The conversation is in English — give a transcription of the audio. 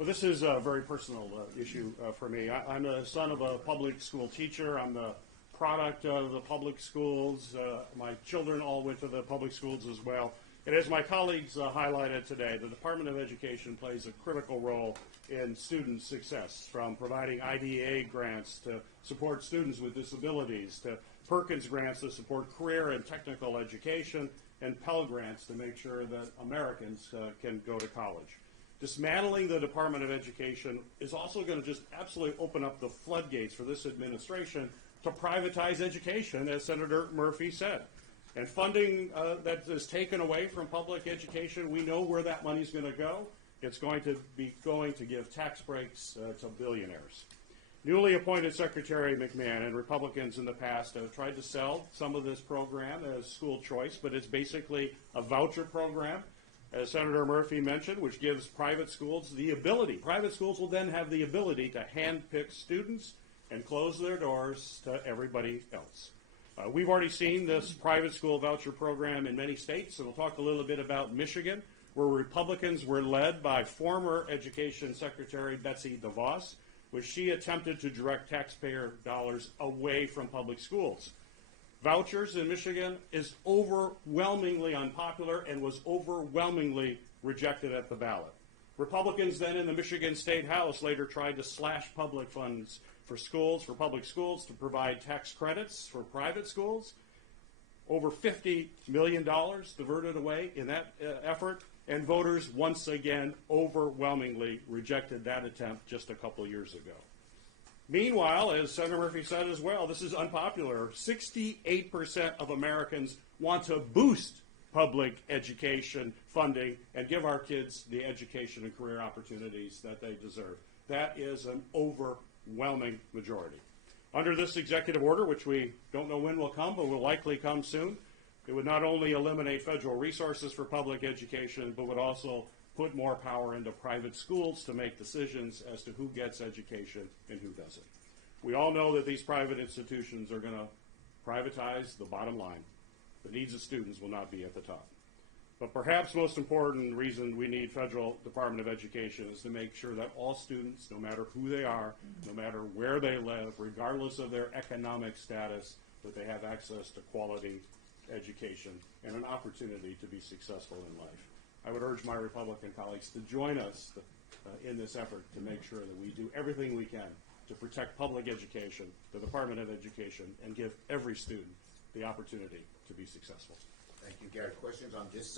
Well, this is a very personal issue for me. I'm the son of a public school teacher. I'm the product of the public schools. My children all went to the public schools as well. And as my colleagues highlighted today, the Department of Education plays a critical role in student success, from providing IDEA grants to support students with disabilities, to Perkins grants to support career and technical education, and Pell grants to make sure that Americans can go to college. Dismantling the Department of Education is also going to just absolutely open up the floodgates for this administration to privatize education, as Senator Murphy said. And funding that is taken away from public education, we know where that money is going to go. It's going to give tax breaks to billionaires. Newly appointed Secretary McMahon and Republicans in the past have tried to sell some of this program as school choice, but it's basically a voucher program, as Senator Murphy mentioned, which gives private schools private schools will then have the ability to handpick students and close their doors to everybody else. We've already seen this private school voucher program in many states, and we'll talk a little bit about Michigan, where Republicans were led by former Education Secretary Betsy DeVos, which she attempted to direct taxpayer dollars away from public schools. Vouchers in Michigan is overwhelmingly unpopular and was overwhelmingly rejected at the ballot. Republicans then in the Michigan State House later tried to slash public funds for public schools to provide tax credits for private schools. Over $50 million diverted away in that effort, and voters once again overwhelmingly rejected that attempt just a couple years ago. Meanwhile, as Senator Murphy said as well, this is unpopular. 68% of Americans want to boost public education funding and give our kids the education and career opportunities that they deserve. That is an overwhelming majority. Under this executive order, which we don't know when will come, but will likely come soon, it would not only eliminate federal resources for public education, but would also put more power into private schools to make decisions as to who gets education and who doesn't. We all know that these private institutions are going to privatize the bottom line. The needs of students will not be at the top. But perhaps most important reason we need federal Department of Education is to make sure that all students, no matter who they are, no matter where they live, regardless of their economic status, that they have access to quality education and an opportunity to be successful in life. I would urge my Republican colleagues to join us in this effort to make sure that we do everything we can to protect public education, the Department of Education, and give every student the opportunity to be successful. Thank you, Gary. Questions on this